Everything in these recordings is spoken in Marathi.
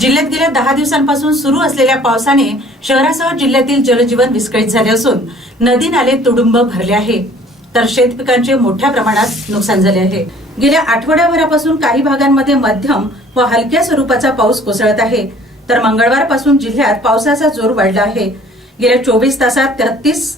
जिल्ह्यात गेल्या दहा दिवसांपासून सुरू असलेल्या पावसाने शहरासह जिल्ह्यातील जलजीवन विस्कळीत झाले असून नदी नाले तुडुंब भरले आहे. तर शेतपिकांचे मोठ्या प्रमाणात नुकसान झाले आहे. गेल्या आठवड्याभरापासून काही भागांमध्ये मध्यम व हलक्या स्वरूपाचा पाऊस कोसळत आहे. तर मंगळवारपासून जिल्ह्यात पावसाचा जोर वाढला आहे. गेल्या चोवीस तासात तेहतीस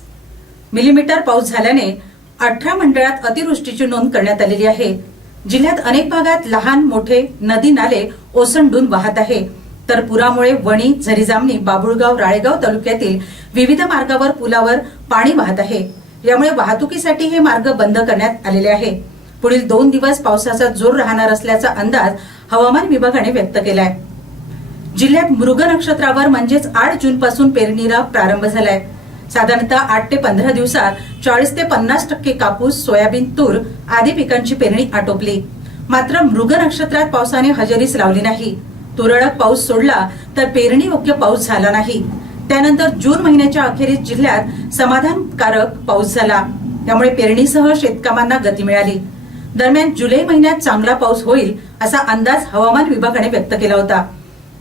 मिलीमीटर पाऊस झाल्याने अठरा मंडळात अतिवृष्टीची नोंद करण्यात आलेली आहे. जिल्ह्यात अनेक भागात लहान मोठे नदी नाले ओसंडून वाहत आहे. तर पुरामुळे वणी झरीजामणी बाबुळगाव राळेगाव तालुक्यातील विविध मार्गावर पुलावर पाणी वाहत आहे. यामुळे वाहतुकीसाठी हे मार्ग बंद करण्यात आलेले आहे. पुढील दोन दिवस पावसाचा जोर राहणार असल्याचा अंदाज हवामान विभागाने व्यक्त केलाय. जिल्ह्यात मृग नक्षत्रावर म्हणजेच आठ जून पासून पेरणीला प्रारंभ झालाय. साधारणतः आठ ते पंधरा दिवसात चाळीस ते पन्नास टक्के कापूस सोयाबीन तूर आदी पिकांची पेरणी आटोपली. मात्र मृग नक्षत्रात पावसाने हजेरीच लावली नाही. तुरळक पाऊस सोडला तर पेरणी योग्य पाऊस झाला नाही. त्यानंतर जून महिन्याच्या अखेरीस जिल्ह्यात समाधानकारक पाऊस झाला. त्यामुळे पेरणीसह शेतकामांना गती मिळाली. दरम्यान जुलै महिन्यात चांगला पाऊस होईल असा अंदाज हवामान विभागाने व्यक्त केला होता.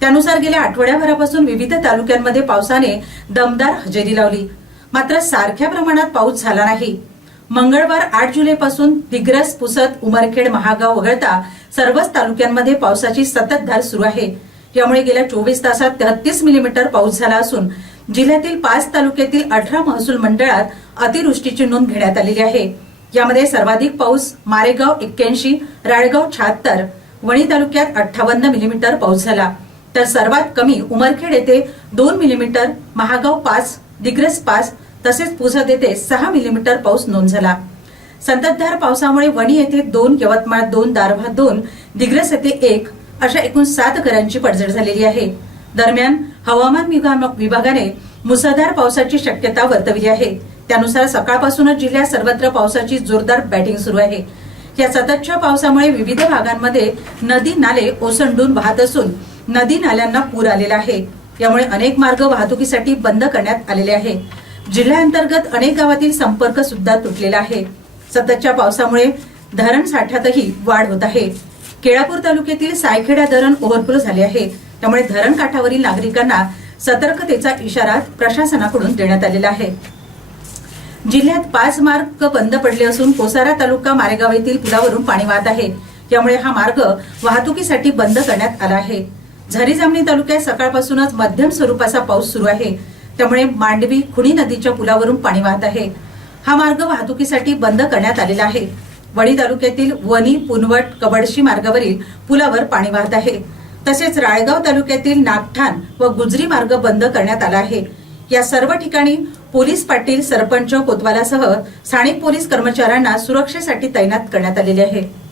त्यानुसार गेल्या आठवड्याभरापासून विविध तालुक्यांमध्ये पावसाने दमदार हजेरी लावली. मात्र सारख्या प्रमाणात पाऊस झाला नाही. मंगळवार आठ जुलैपासून दिग्रस पुसद उमरखेड महागाव वगळता सर्वच तालुक्यांमध्ये पावसाची सततधार सुरू आहे. यामुळे गेल्या चोवीस तासात तेहतीस मिलीमीटर पाऊस झाला असून जिल्ह्यातील पाच तालुक्यातील अठरा महसूल मंडळात अतिवृष्टीची नोंद घेण्यात आलेली आहे. यामध्ये सर्वाधिक पाऊस मारेगाव एक्क्याऐंशी राळगाव शहात्तर वणी तालुक्यात अठ्ठावन्न मिलीमीटर पाऊस झाला. तर सर्वात कमी उमरखेड येथे दोन मिलीमीटर महागाव पाच दिग्रस पाच तसेच पुसद येथे सहा मिलीमीटर पाऊस नोंद झाला. संततधार पावसामुळे वणी येथे दोन यवतमाळ दोन दारव्हा दोन दिग्रस येथे एक अशा एकूण सात घरांची पडझड झालेली आहे. दरम्यान हवामान विभागाने मुसळधार पावसाची शक्यता वर्तवली आहे. त्यानुसार सकाळपासूनच जिल्ह्यात सर्वत्र पावसाची जोरदार बॅटिंग सुरू आहे. या सततच्या पावसामुळे विविध भागांमध्ये नदी नाले ओसंडून वाहत असून नदी नाल्यांना पूर आलेला आहे. यामुळे अनेक मार्ग वाहतुकीसाठी बंद करण्यात आलेले आहे. जिल्ह्याअंतर्गत अनेक गावातील संपर्क सुद्धा तुटलेला आहे. सततच्या पावसामुळे धरण साठ्यातही वाढ होत आहे. केळापूर तालुक्यातील सायखेडा धरण ओव्हरफ्लो झाले आहे. त्यामुळे धरण काठावरील नागरिकांना सतर्कतेचा इशारा प्रशासनाकडून देण्यात आलेला आहे. जिल्ह्यात पाच मार्ग बंद पडले असून कोसारा तालुका मारेगाव येथील पुलावरून पाणी वाहत आहे. त्यामुळे हा मार्ग वाहतुकीसाठी बंद करण्यात आला आहे. झरी जामणी तालुक्यात सकाळपासूनच मध्यम स्वरूपाचा पाऊस सुरू आहे. त्यामुळे मांडवी खुणी नदीच्या पुलावरून पाणी वाहत आहे. हा मार्ग वाहतुकीसाठी बंद करण्यात आलेला आहे. वणी तालुक्यातील वणी पुनवट कबडशी मार्गावरील पुलावर पाणी वाहत आहे. तसेच राळगाव तालुक्यातील नागठाण व गुजरी मार्ग बंद करण्यात आला आहे. या सर्व ठिकाणी पोलीस पाटील सरपंच कोतवालासह स्थानिक पोलीस कर्मचाऱ्यांना सुरक्षेसाठी तैनात करण्यात आलेले आहे.